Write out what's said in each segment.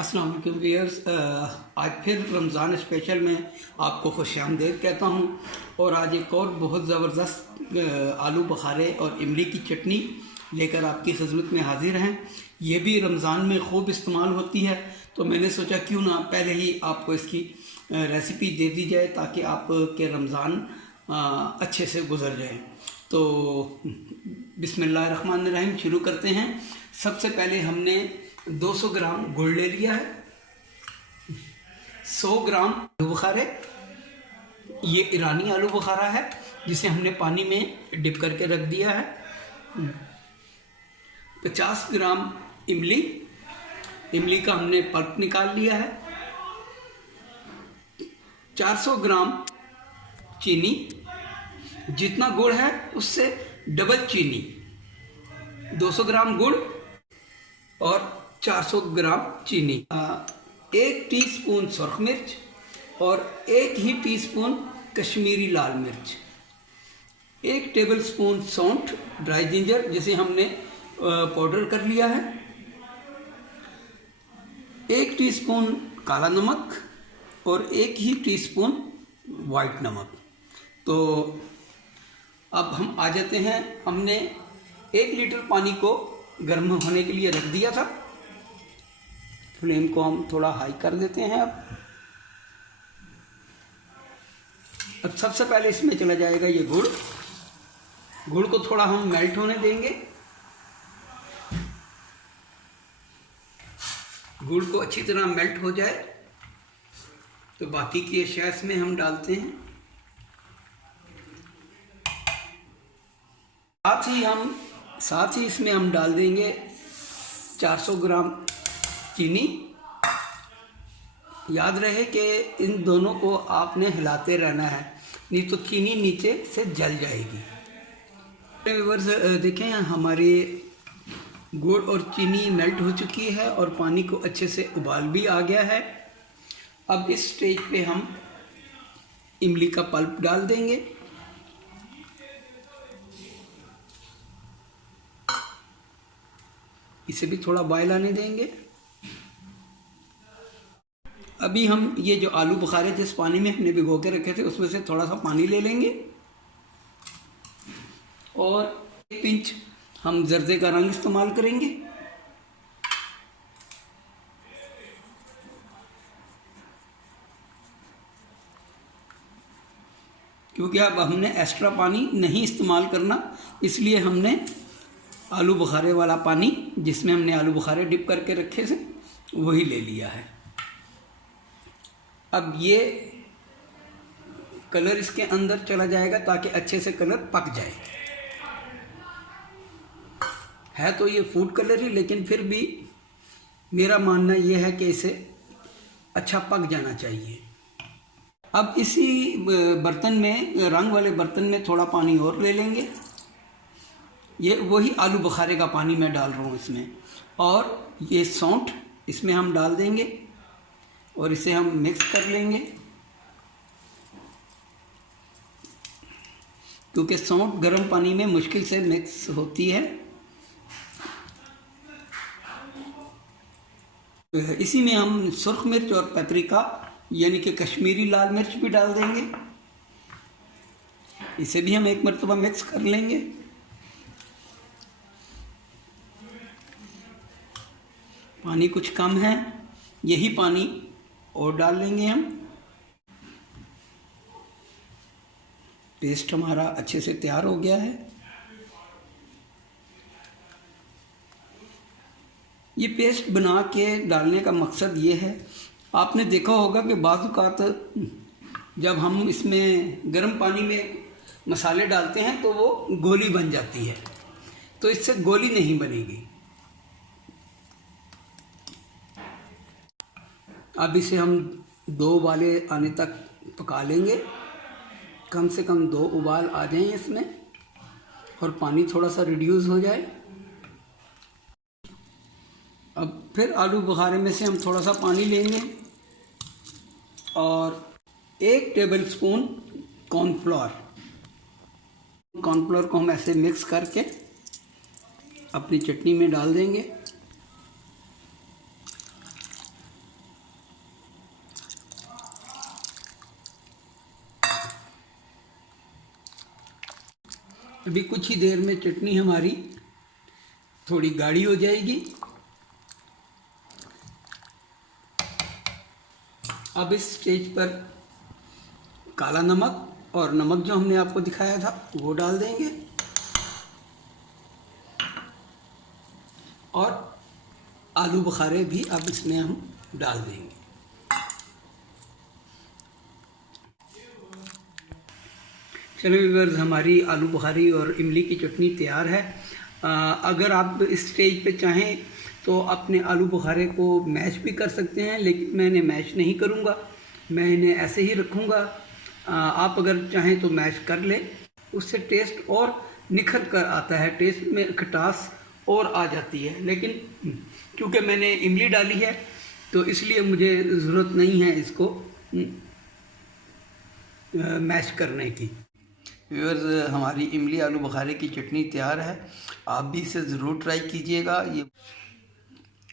अस्सलाम वालेकुम व्यूअर्स, आज फिर रमज़ान स्पेशल में आपको खुशामदीद कहता हूँ। और आज एक और बहुत ज़बरदस्त आलू बुखारे और इमली की चटनी लेकर आपकी खिदमत में हाजिर हैं। ये भी रमज़ान में खूब इस्तेमाल होती है, तो मैंने सोचा क्यों ना पहले ही आपको इसकी रेसिपी दे दी जाए ताकि आपके रमज़ान अच्छे से गुजर जाए। तो बिस्मिल्लाहिर्रहमानिर्रहीम शुरू करते हैं। सबसे पहले हमने 200 ग्राम गुड़ ले लिया है, 100 ग्राम आलू बुखारे, ये ईरानी आलू बुखारा है जिसे हमने पानी में डिप करके रख दिया है। 50 ग्राम इमली, इमली का हमने पल्प निकाल लिया है। 400 ग्राम चीनी, जितना गुड़ है उससे डबल चीनी, 200 ग्राम गुड़ और 400 ग्राम चीनी। 1 टीस्पून सुरख मिर्च और 1 ही टीस्पून कश्मीरी लाल मिर्च, 1 टेबलस्पून सौंठ ड्राई जिंजर जिसे हमने पाउडर कर लिया है, 1 टीस्पून काला नमक और 1 ही टीस्पून वाइट नमक। तो अब हम आ जाते हैं, हमने 1 लीटर पानी को गर्म होने के लिए रख दिया था। फ्लेम को हम थोड़ा हाई कर देते हैं। अब सबसे पहले इसमें चला जाएगा ये गुड़। गुड़ को थोड़ा हम मेल्ट होने देंगे। गुड़ को अच्छी तरह मेल्ट हो जाए तो बाकी की अशिया इसमें हम डालते हैं। साथ ही इसमें हम डाल देंगे 400 ग्राम चीनी। याद रहे कि इन दोनों को आपने हिलाते रहना है, नहीं तो चीनी नीचे से जल जाएगी। व्यूअर्स देखें, हमारी गुड़ और चीनी मेल्ट हो चुकी है और पानी को अच्छे से उबाल भी आ गया है। अब इस स्टेज पे हम इमली का पल्प डाल देंगे। इसे भी थोड़ा बॉयल आने देंगे। अभी हम ये जो आलू बुखारे जिस पानी में हमने भिगो के रखे थे उसमें से थोड़ा सा पानी ले लेंगे और 1 पिंच हम जर्दे का रंग इस्तेमाल करेंगे। क्योंकि अब हमने एक्स्ट्रा पानी नहीं इस्तेमाल करना, इसलिए हमने आलू बुखारे वाला पानी जिसमें हमने आलू बुखारे डिप करके रखे थे वही ले लिया है। अब ये कलर इसके अंदर चला जाएगा ताकि अच्छे से कलर पक जाए। है तो ये फूड कलर ही, लेकिन फिर भी मेरा मानना ये है कि इसे अच्छा पक जाना चाहिए। अब इसी बर्तन में, रंग वाले बर्तन में थोड़ा पानी और ले लेंगे। ये वही आलू बुखारे का पानी मैं डाल रहा हूँ इसमें, और ये सौंठ इसमें हम डाल देंगे और इसे हम मिक्स कर लेंगे। क्योंकि सौंठ गर्म पानी में मुश्किल से मिक्स होती है। इसी में हम सुर्ख मिर्च और पेपरिका यानी कि कश्मीरी लाल मिर्च भी डाल देंगे। इसे भी हम एक मरतबा मिक्स कर लेंगे। पानी कुछ कम है, यही पानी और डाल लेंगे हम। पेस्ट हमारा अच्छे से तैयार हो गया है। ये पेस्ट बना के डालने का मकसद ये है, आपने देखा होगा कि बाज़ औक़ात जब हम इसमें गर्म पानी में मसाले डालते हैं तो वो गोली बन जाती है, तो इससे गोली नहीं बनेगी। अब इसे हम 2 उबाले आने तक पका लेंगे। कम से कम 2 उबाल आ जाएं इसमें और पानी थोड़ा सा रिड्यूस हो जाए। अब फिर आलू बुखारे में से हम थोड़ा सा पानी लेंगे और 1 टेबलस्पून कॉर्नफ्लोर को हम ऐसे मिक्स करके अपनी चटनी में डाल देंगे। अभी कुछ ही देर में चटनी हमारी थोड़ी गाढ़ी हो जाएगी। अब इस स्टेज पर काला नमक और नमक जो हमने आपको दिखाया था वो डाल देंगे और आलू बुखारे भी अब इसमें हम डाल देंगे। चलो व्यूअर्स, हमारी आलू बुखारी और इमली की चटनी तैयार है। अगर आप इस स्टेज पे चाहें तो अपने आलू बुखारे को मैश भी कर सकते हैं, लेकिन मैं इन्हें मैश नहीं करूँगा, मैं इन्हें ऐसे ही रखूँगा। आप अगर चाहें तो मैश कर लें, उससे टेस्ट और निखर कर आता है, टेस्ट में खटास और आ जाती है। लेकिन क्योंकि मैंने इमली डाली है तो इसलिए मुझे ज़रूरत नहीं है इसको मैश करने की। व्यूअर्स, हमारी इमली आलू बुखारे की चटनी तैयार है, आप भी इसे ज़रूर ट्राई कीजिएगा। ये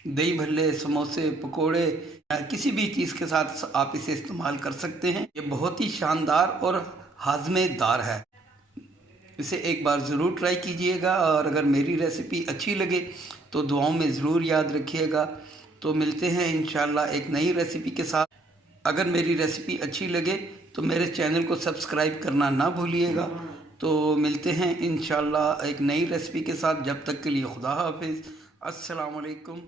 दही भल्ले, समोसे, पकोड़े, किसी भी चीज़ के साथ आप इसे इस्तेमाल कर सकते हैं। ये बहुत ही शानदार और हाज़मेदार है, इसे एक बार ज़रूर ट्राई कीजिएगा। और अगर मेरी रेसिपी अच्छी लगे तो दुआओं में ज़रूर याद रखिएगा। तो मिलते हैं इंशाल्लाह एक नई रेसिपी के साथ। अगर मेरी रेसिपी अच्छी लगे तो मेरे चैनल को सब्सक्राइब करना ना भूलिएगा। तो मिलते हैं इंशाल्लाह एक नई रेसिपी के साथ। जब तक के लिए खुदा हाफिज़, अस्सलाम वालेकुम।